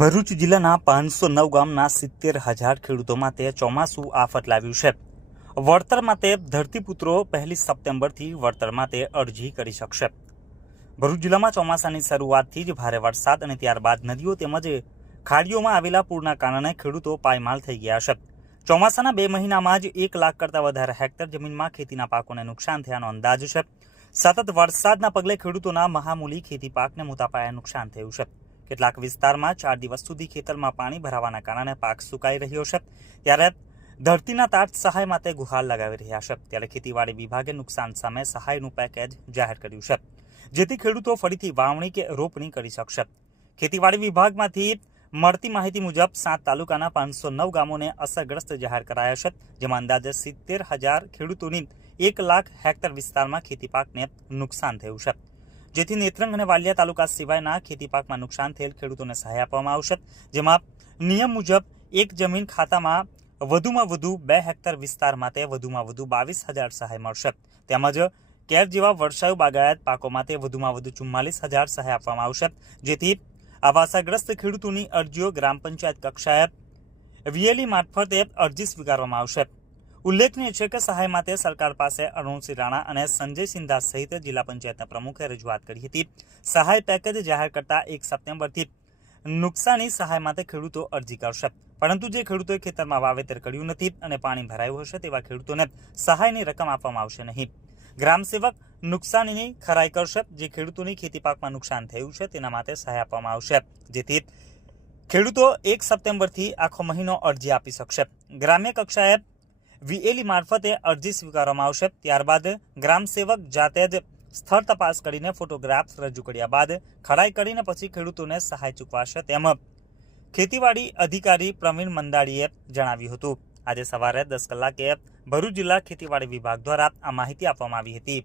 ભરૂચ જિલ્લાના પાંચસો નવ ગામના સિત્તેર હજાર ખેડૂતો માટે ચોમાસું આફત લાવ્યું છે. વળતર માટે ધરતીપુત્રો પહેલી સપ્ટેમ્બરથી વળતર માટે અરજી કરી શકશે. ભરૂચ જિલ્લામાં ચોમાસાની શરૂઆતથી જ ભારે વરસાદ અને ત્યારબાદ નદીઓ તેમજ ખાડીઓમાં આવેલા પૂરના કારણે ખેડૂતો પાયમાલ થઈ ગયા છે. ચોમાસાના બે મહિનામાં જ એક લાખ કરતાં વધારે હેક્ટર જમીનમાં ખેતીના પાકોને નુકસાન થયાનો અંદાજ છે. સતત વરસાદના પગલે ખેડૂતોના મહામૂલી ખેતી પાકને મોટા પાયે નુકસાન થયું છે. કેટલાક વિસ્તારમાં ચાર દિવસ સુધી ખેતરમાં પાણી ભરાવાના કારણે પાક સુકાઈ રહ્યો છે. ત્યારે ધરતીના તાટ સહાય માટે ગુહાર લગાવી રહ્યા છે. ત્યારે ખેતીવાડી વિભાગે નુકસાન સામે સહાયનું પેકેજ જાહેર કર્યું છે. જેથી ખેડૂતો ફરીથી વાવણી કે રોપણી કરી શકશે. ખેતીવાડી વિભાગમાંથી મળતી માહિતી મુજબ સાત તાલુકાના પાંચસો નવ ગામોને અસરગ્રસ્ત જાહેર કરાયા છે, જેમાં અંદાજે સિત્તેર હજાર ખેડૂતોની એક લાખ હેક્ટર વિસ્તારમાં ખેતી પાકને નુકસાન થયું છે. જેથી નેત્રંગ અને વાલિયા તાલુકા સિવાયના ખેતી પાકમાં નુકસાન થયેલ ખેડૂતોને સહાય આપવામાં આવશે. જેમાં નિયમ મુજબ એક જમીન ખાતામાં વધુમાં વધુ બે હેક્ટર વિસ્તાર માટે વધુમાં વધુ બાવીસ હજાર સહાય મળશે. તેમજ કેર જેવા વર્ષાયુ બાગાયત પાકો માટે વધુમાં વધુ ચુમ્માલીસ હજાર સહાય આપવામાં આવશે. જેથી આવાસાગ્રસ્ત ખેડૂતોની અરજીઓ ગ્રામ પંચાયત કક્ષાએ વીએલઈ મારફતે અરજી સ્વીકારવામાં આવશે. ઉલ્લેખનીય છે કે સહાય માટે સરકાર પાસે અરુણસિંહ રાણા અને સંજય સિંધા સહિત જિલ્લા પંચાયતના પ્રમુખે રજૂઆત કરી હતી. સહાય પેકેજ જાહેર કરતા એક સપ્ટેમ્બરથી નુકસાની સહાય માટે ખેડૂતો અરજી કરશે. પરંતુ જે ખેડૂતોએ ખેતરમાં વાવેતર કર્યું નથી અને પાણી ભરાયું હશે તેવા ખેડૂતોને સહાયની રકમ આપવામાં આવશે નહીં. ગ્રામ સેવક નુકસાનીની ખરાઈ કરશે. જે ખેડૂતોની ખેતી પાકમાં નુકસાન થયું છે તેના માટે સહાય આપવામાં આવશે. જેથી ખેડૂતો એક સપ્ટેમ્બરથી આખો મહિનો અરજી આપી શકશે. ગ્રામ્ય કક્ષાએ વીએલી મારફતે અરજી સ્વીકારવામાં આવશે. ત્યારબાદ ગ્રામસેવક જાતે જ સ્થળ તપાસ કરીને ફોટોગ્રાફ રજૂ કર્યા બાદ ખરાઈ કરીને પછી ખેડૂતોને સહાય ચૂકવાશે તેમ ખેતીવાડી અધિકારી પ્રવીણ મંદાડીએ જણાવ્યું હતું. આજે સવારે દસ કલાકે ભરૂચ જિલ્લા ખેતીવાડી વિભાગ દ્વારા આ માહિતી આપવામાં આવી હતી.